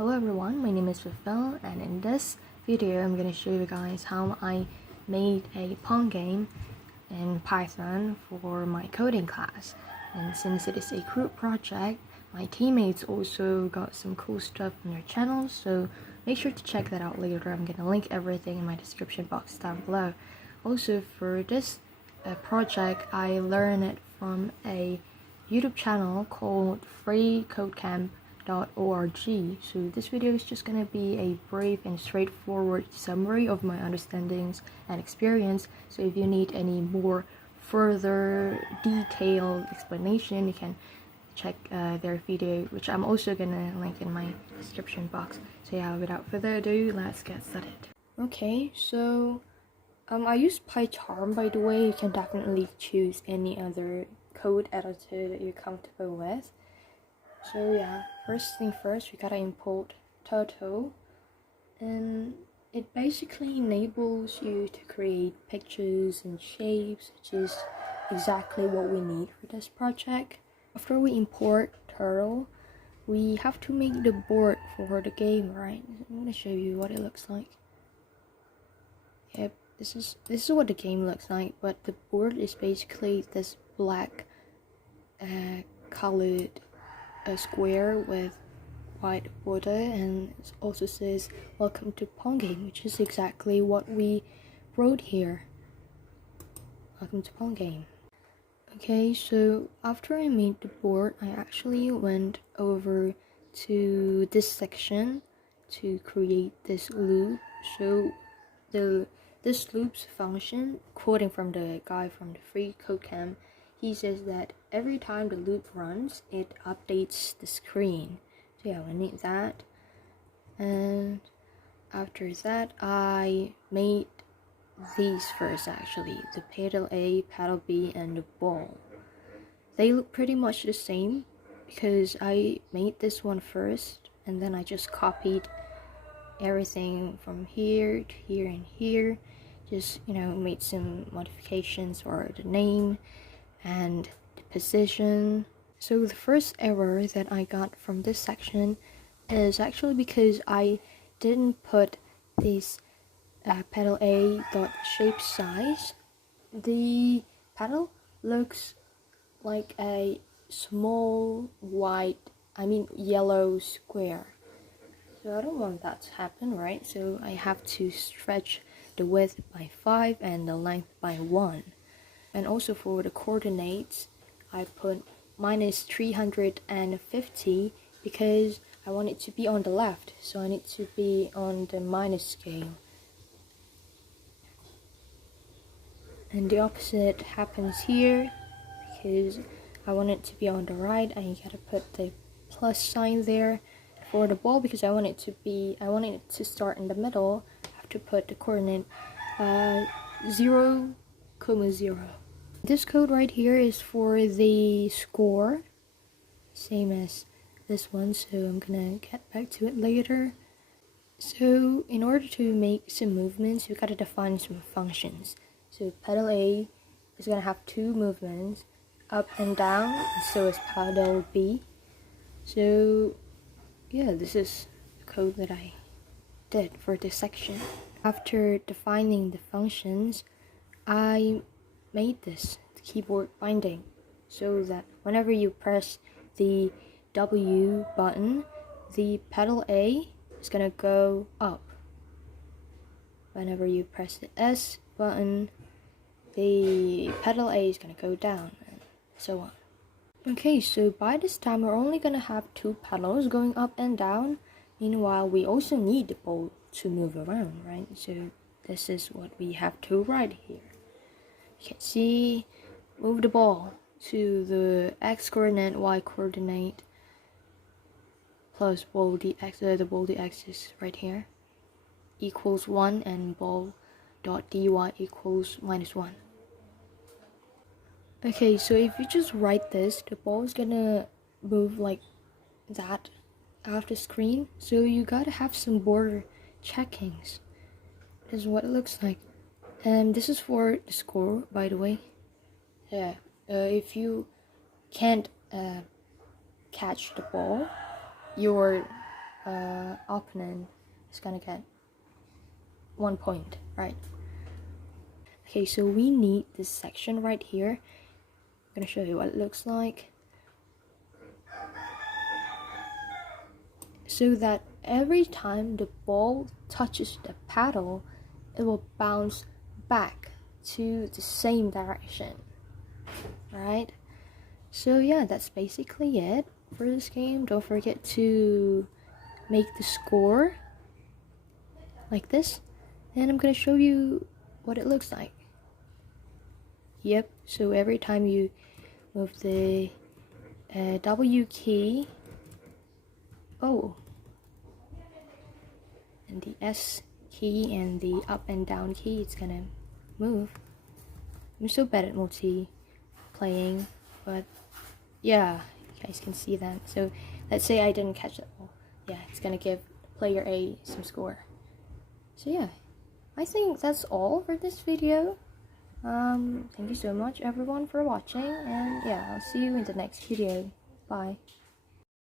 Hello everyone, my name is Phil, and in this video I'm going to show you guys how I made a Pong game in Python for my coding class. And since it is a group project, my teammates also got some cool stuff on their channels, so make sure to check that out later. I'm going to link everything in my description box down below. Also, for this project, I learned it from a YouTube channel called freecodecamp.org. So this video is just gonna be a brief and straightforward summary of my understandings and experience. So if you need any more further detailed explanation, you can check their video, which I'm also gonna link in my description box. So yeah, without further ado, let's get started. Okay, so I use PyCharm, by the way. You can definitely choose any other code editor that you're comfortable with. So yeah, first thing first, we gotta import Turtle, and it basically enables you to create pictures and shapes, which is exactly what we need for this project. After we import Turtle, we have to make the board for the game, right? I'm gonna show you what it looks like. Yep, this is what the game looks like, but the board is basically this black colored square with white border, and it also says welcome to Pong game, which is exactly what we wrote here. Welcome to Pong game. Okay, so after I made the board, I actually went over to this section to create this loop. So this loop's function, quoting from the guy from the free code camp, he says that every time the loop runs, it updates the screen. So yeah, I need that. And after that, I made these first actually. The pedal A, pedal B, and the ball. They look pretty much the same because I made this one first and then I just copied everything from here to here and here. Just, made some modifications for the name and the position. So the first error that I got from this section is actually because I didn't put this pedal A dot shape size. The pedal looks like a small yellow square. So I don't want that to happen, right? So I have to stretch the width by 5 and the length by 1. And also for the coordinates, I put minus 350 because I want it to be on the left, so I need to be on the minus scale. And the opposite happens here because I want it to be on the right, and you gotta put the plus sign there. For the ball, because I want it to start in the middle, I have to put the coordinate 0, 0. This code right here is for the score, same as this one, so I'm gonna get back to it later. So in order to make some movements, we gotta define some functions. So pedal A is gonna have 2 movements, up and down, and so is pedal B. So yeah, this is the code that I did for this section. After defining the functions, I made this keyboard binding so that whenever you press the W button, the pedal A is gonna go up. Whenever you press the S button, the pedal A is gonna go down, and so on. Okay, so by this time we're only gonna have 2 pedals going up and down. Meanwhile, we also need the ball to move around, right? So this is what we have to write here. You can see, move the ball to the x coordinate, y coordinate, plus ball dx, the ball dx is right here, equals 1, and ball dot dy equals minus 1. Okay, so if you just write this, the ball is gonna move like that off the screen. So you gotta have some border checkings. This is what it looks like. And this is for the score, by the way. Yeah, if you can't catch the ball, your opponent is gonna get 1 point, right? Okay, so we need this section right here. I'm gonna show you what it looks like. So that every time the ball touches the paddle, it will bounce back to the same direction, right? So yeah, that's basically it for this game. Don't forget to make the score like this, and I'm gonna show you what it looks like. Yep, so every time you move the W key, and the S key and the up and down key, it's gonna move. I'm so bad at multi-playing, but yeah, you guys can see that. So let's say I didn't catch it all. Yeah, it's gonna give player A some score. So yeah, I think that's all for this video. Thank you so much everyone for watching, and yeah, I'll see you in the next video. Bye.